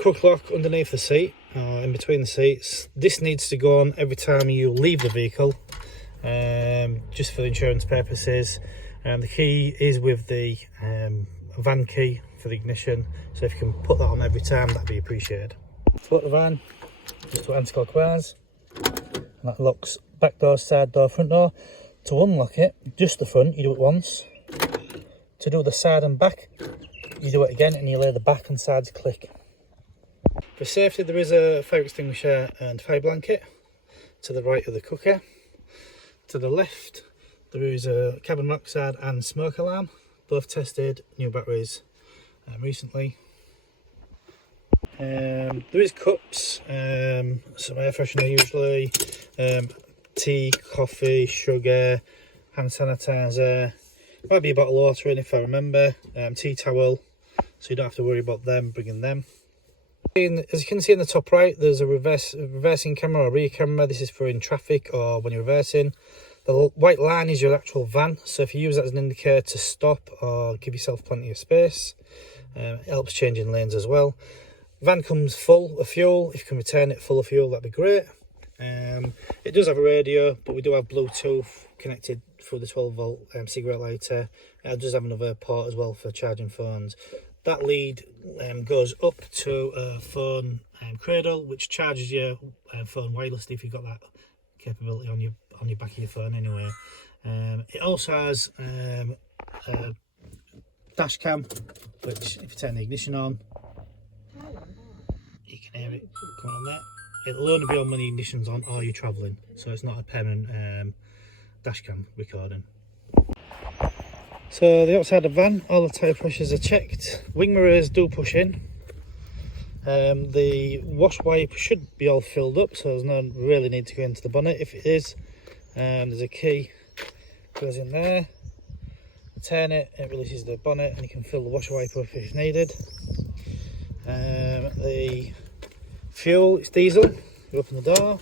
Crook lock underneath the seat, in between the seats. This needs to go on every time you leave the vehicle, just for insurance purposes. The key is with the van key for the ignition, so if you can put that on every time, that'd be appreciated. Put the van just to anti-clockwise. That locks back door, side door, front door. To unlock it, just the front, you do it once. To do the side and back, you do it again, and you lay the back and sides click. For safety, there is a fire extinguisher and fire blanket to the right of the cooker. To the left, there is a carbon monoxide and smoke alarm, both tested, new batteries recently. There is cups, some air freshener usually, tea, coffee, sugar, hand sanitizer, might be a bottle of water in if I remember, tea towel, so you don't have to worry about them, bringing them. As you can see in the top right, there's a reversing camera or rear camera. This is for in traffic or when you're reversing. The white line is your actual van, so if you use that as an indicator to stop or give yourself plenty of space, it helps changing lanes as well. Van comes full of fuel. If you can return it full of fuel, that'd be great. It does have a radio, but we do have Bluetooth connected through the 12 volt cigarette lighter. It does have another port as well for charging phones. That lead goes up to a phone cradle, which charges your phone wirelessly if you've got that capability on your back of your phone anyway. It also has a dash cam, which if you turn the ignition on, you can hear it coming on there. It'll only be on when the ignition's on or you're travelling, so it's not a permanent dash cam recording. So the outside of the van, all the tyre pressures are checked. Wing mirrors do push in. The wash wipe should be all filled up, so there's no really need to go into the bonnet. If it is, there's a key, goes in there. Turn it, it releases the bonnet, and you can fill the wash wipe up if needed. The fuel, it's diesel. You open the door,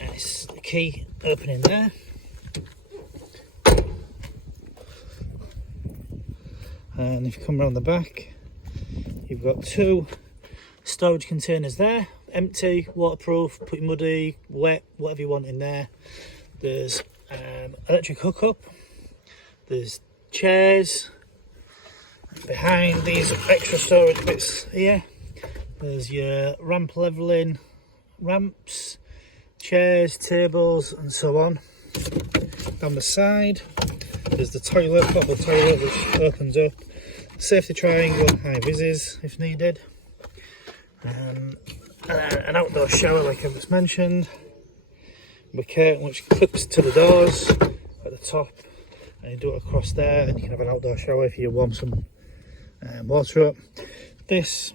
and it's the key opening there. And if you come around the back, you've got two storage containers there, empty, waterproof, put your muddy, wet, whatever you want in there. There's electric hookup, there's chairs, behind these extra storage bits here, there's your ramp levelling, ramps, chairs, tables and so on. Down the side, there's the toilet, portable toilet, which opens up. Safety triangle, high vises if needed. An outdoor shower like I just mentioned. With curtain which clips to the doors at the top. And you do it across there and you can have an outdoor shower if you warm some water up. This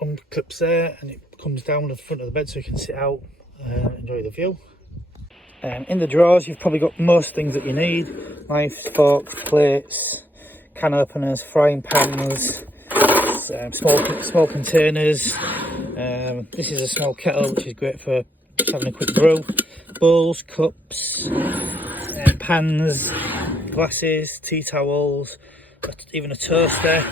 unclips there and it comes down the front of the bed so you can sit out and enjoy the view. In the drawers you've probably got most things that you need. Knives, forks, plates, can openers, frying pans, small containers. This is a small kettle which is great for just having a quick brew. Bowls, cups, pans, glasses, tea towels, even a toaster,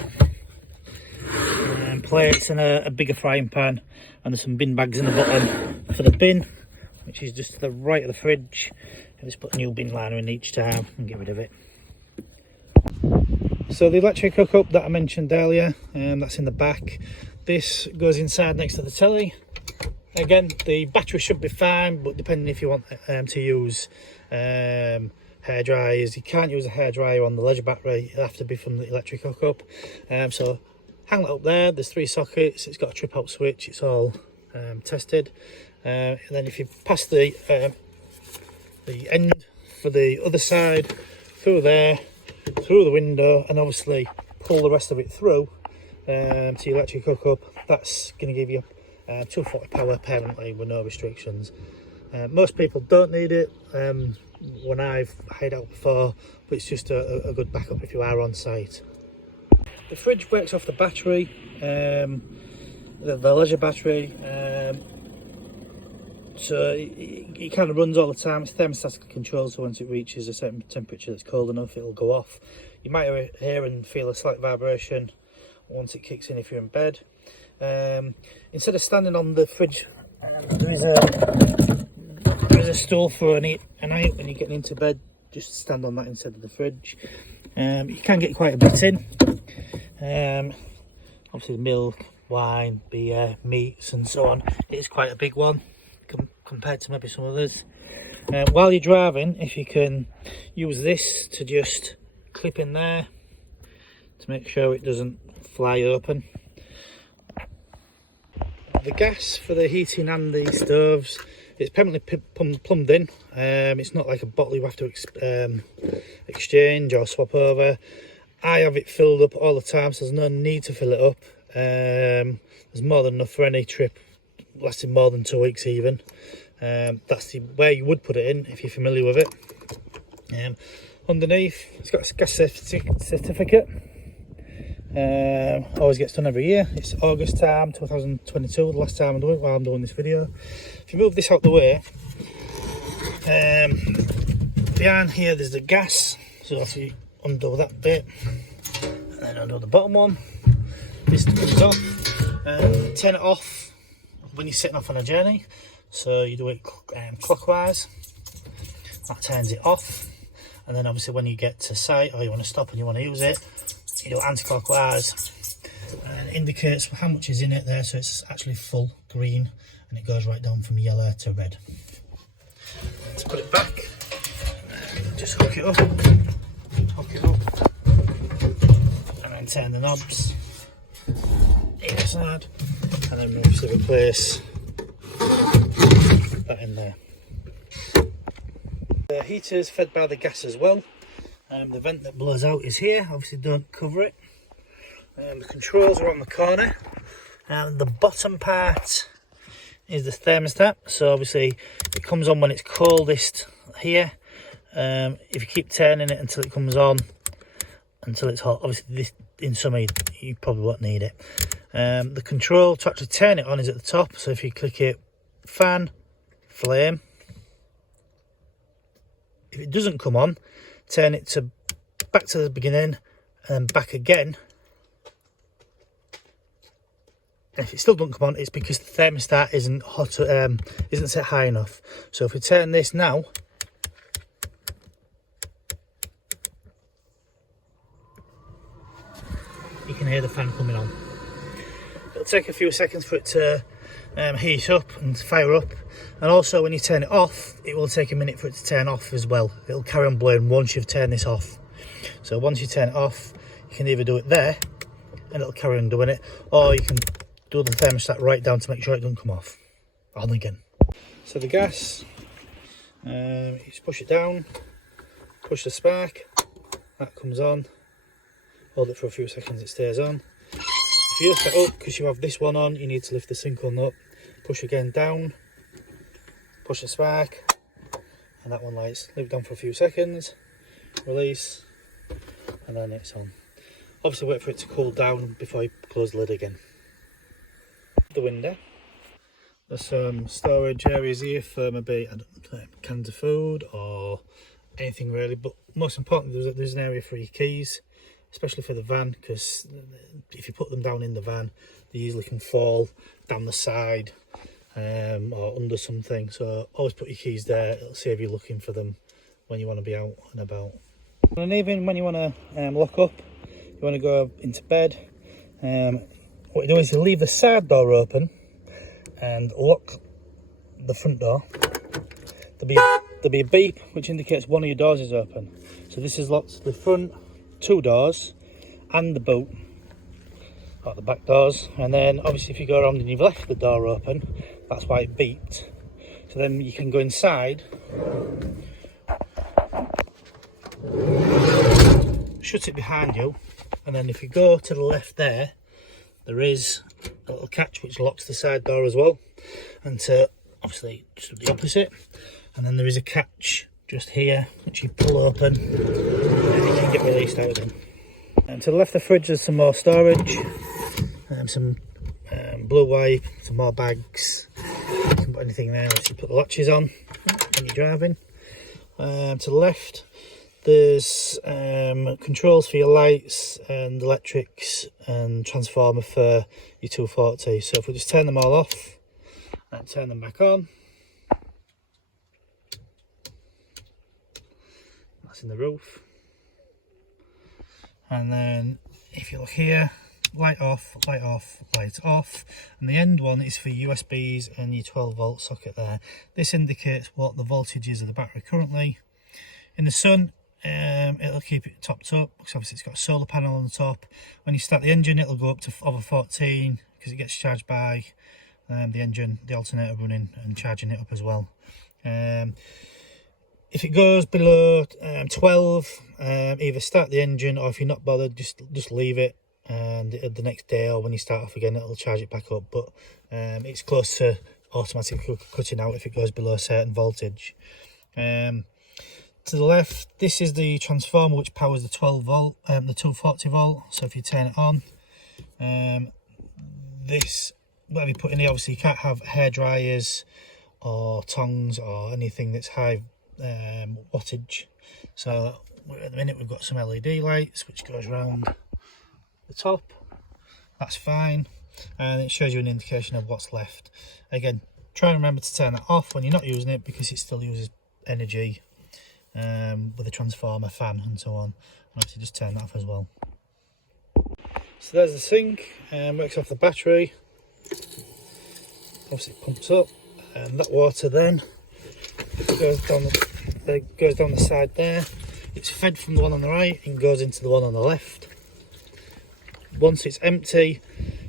plates and a bigger frying pan, and there's some bin bags in the bottom for the bin, which is just to the right of the fridge. I just put a new bin liner in each time and get rid of it. So the electric hookup that I mentioned earlier, that's in the back. This goes inside next to the telly. Again, the battery should be fine, but depending if you want to use hair dryers, you can't use a hair dryer on the leisure battery. It'll have to be from the electric hookup. So hang that up there. There's 3 sockets. It's got a trip out switch. It's all tested. And then if you pass the end for the other side through there, through the window, and obviously pull the rest of it through to your electric hookup, that's going to give you 240 power apparently with no restrictions. Most people don't need it when I've hired out before, but it's just a good backup if you are on site. The fridge works off the battery, the leisure battery, so it kind of runs all the time. It's thermostatically controlled, so once it reaches a certain temperature that's cold enough, it'll go off. You might hear and feel a slight vibration once it kicks in if you're in bed. Instead of standing on the fridge, there is a stool for a night when you're getting into bed. Just stand on that instead of the fridge. You can get quite a bit in. Obviously milk, wine, beer, meats and so on. It is quite a big one compared to maybe some others. While you're driving, if you can use this to just clip in there to make sure it doesn't fly open. The gas for the heating and the stoves, it's permanently plumbed in. It's not like a bottle you have to exchange or swap over. I have it filled up all the time, so there's no need to fill it up. There's more than enough for any trip lasting more than 2 weeks even. That's where you would put it in if you're familiar with it. Underneath, it's got a gas certificate. Always gets done every year. It's August time 2022, the last time I'm doing it while I'm doing this video. If you move this out the way, behind here there's the gas, so if you undo that bit and then undo the bottom one, this comes off. Turn it off when you're setting off on a journey, so you do it clockwise. That turns it off, and then obviously when you get to site or you want to stop and you want to use it, you do it anti-clockwise, and it indicates how much is in it there, so it's actually full green and it goes right down from yellow to red. Let's put it back and just hook it up, and then turn the knobs either side, and then obviously replace that in there. The heater is fed by the gas as well. The vent that blows out is here, obviously don't cover it. The controls are on the corner, and the bottom part is the thermostat, so obviously it comes on when it's coldest here. If you keep turning it until it comes on, until it's hot, obviously this, in summer you probably won't need it. The control to actually turn it on is at the top, so if you click it, fan, flame. If it doesn't come on, turn it to back to the beginning and back again. And if it still doesn't come on, it's because the thermostat isn't hot, isn't set high enough. So if we turn this now, you can hear the fan coming on. It'll take a few seconds for it to heat up and fire up, and also when you turn it off, it will take a minute for it to turn off as well. It'll carry on blowing once you've turned this off. So once you turn it off, you can either do it there and it'll carry on doing it, or you can do the thermostat right down to make sure it doesn't come off on again. So the gas, you just push it down, push the spark, that comes on, hold it for a few seconds, it stays on. If you lift it up, because you have this one on, you need to lift the sink on up, push again down, push the spark, and that one lights. Leave it down for a few seconds, release, and then it's on. Obviously wait for it to cool down before you close the lid again. The window, there's some storage areas here for maybe cans of food or anything really, but most importantly there's an area for your keys, especially for the van, because if you put them down in the van, they easily can fall down the side or under something. So always put your keys there, it'll save you looking for them when you want to be out and about. And even when you want to lock up, you want to go into bed, what you do is you leave the side door open and lock the front door. There'll be a beep which indicates one of your doors is open. So this is locked the front 2 doors and the boot, or the back doors, and then obviously if you go around and you've left the door open, that's why it beeped. So then you can go inside, shut it behind you, and then if you go to the left there is a little catch which locks the side door as well, and to obviously just the opposite, and then there is a catch just here which you pull open and you can get released out again. And to the left of the fridge there's some more storage, some blue wipe, some more bags. You can put anything there, so you put the latches on when you're driving. To the left There's controls for your lights and electrics and transformer for your 240. So if we just turn them all off and turn them back on, that's in the roof. And then if you look here, light off, light off, light off, and the end one is for USBs and your 12 volt socket there. This indicates what the voltage is of the battery currently. In the sun, it'll keep it topped up because obviously it's got a solar panel on the top. When you start the engine, it'll go up to over 14 because it gets charged by the engine, the alternator running and charging it up as well. If it goes below 12, either start the engine, or if you're not bothered, just leave it, and the next day or when you start off again, it'll charge it back up. But it's close to automatically cutting out if it goes below a certain voltage. To the left, this is the transformer which powers the 12 volt, the 240 volt. So if you turn it on, this, whatever you put in here, obviously you can't have hair dryers or tongs or anything that's high wattage. So at the minute we've got some LED lights which goes around the top. That's fine, and it shows you an indication of what's left. Again, try and remember to turn that off when you're not using it because it still uses energy with a transformer, fan and so on. And obviously just turn that off as well. So there's the sink, works off the battery. Obviously it pumps up, and that water then goes down the side there. It's fed from the one on the right and goes into the one on the left. Once it's empty,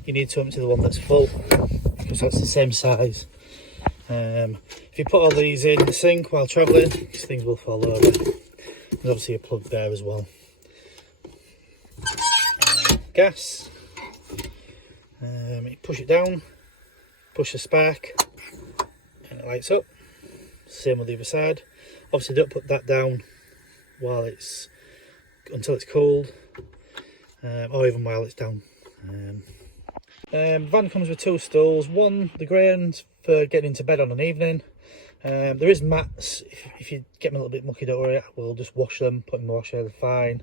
you need to empty the one that's full because that's the same size. If you put all these in the sink while travelling, these things will fall over. There's obviously a plug there as well. Gas, you push it down, push the spark and it lights up. Same with the other side. Obviously don't put that down while until it's cold, or even while it's down. Van comes with 2 stools, one the grains for getting into bed on an evening. There is mats. If you get them a little bit mucky, don't worry, we'll just wash them, put them in the washer, they're fine.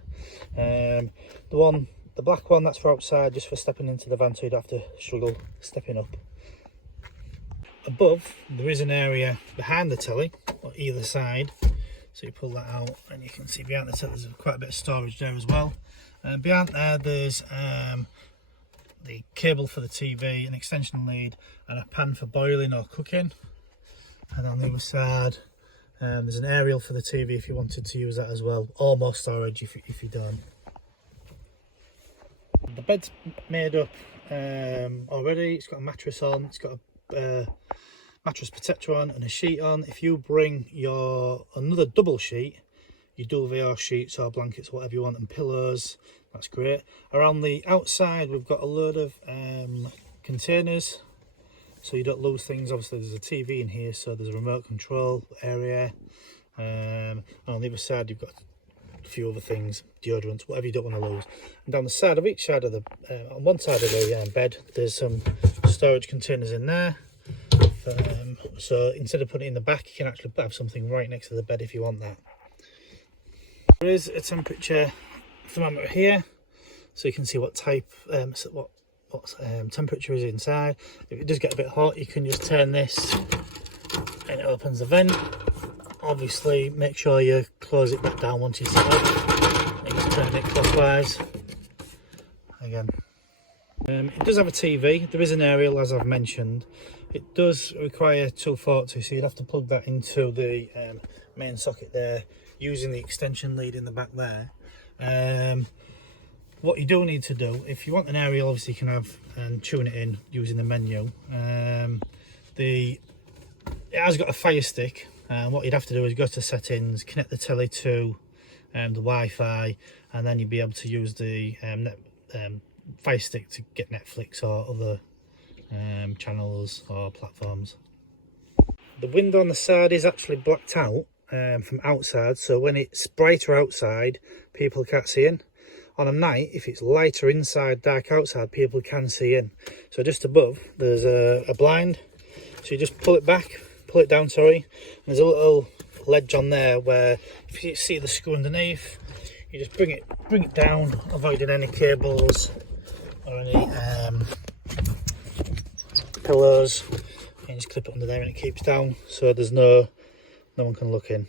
The black one, that's for outside, just for stepping into the van so you don't have to struggle stepping up. Above, there is an area behind the telly, on either side. So you pull that out and you can see behind the telly there's quite a bit of storage there as well. Behind there, there's the cable for the TV, an extension lead and a pan for boiling or cooking. And on the other side, there's an aerial for the TV if you wanted to use that as well, or more storage if you don't. The bed's made up already. It's got a mattress on, it's got a mattress protector on and a sheet on. If you bring another double sheet, your duvet or sheets or blankets, whatever you want, and pillows, that's great. Around the outside we've got a load of containers so you don't lose things. Obviously there's a TV in here, so there's a remote control area, and on the other side you've got a few other things, deodorants, whatever you don't want to lose. And down the side of each side of the on one side of the bed, there's some storage containers in there. So instead of putting it in the back, you can actually have something right next to the bed if you want that. There is a temperature thermometer here, so you can see what type, what temperature is inside. If it does get a bit hot, you can just turn this and it opens the vent. Obviously make sure you close it back down once you set up, and just turn it clockwise again. It does have a TV. There is an aerial, as I've mentioned. It does require 240, so you'd have to plug that into the main socket there using the extension lead in the back there. What you do need to do, if you want an aerial, obviously you can have and tune it in using the menu. It has got a fire stick, and what you'd have to do is go to settings, connect the telly to the Wi-Fi, and then you'd be able to use the fire stick to get Netflix or other channels or platforms. The window on the side is actually blacked out from outside, so when it's brighter outside people can't see in. On a night, if it's lighter inside, dark outside, people can see in. So just above there's a blind, so you just pull it down, and there's a little ledge on there where if you see the screw underneath, you just bring it down, avoiding any cables or any pillows, and just clip it under there and it keeps down, so there's no one can look in.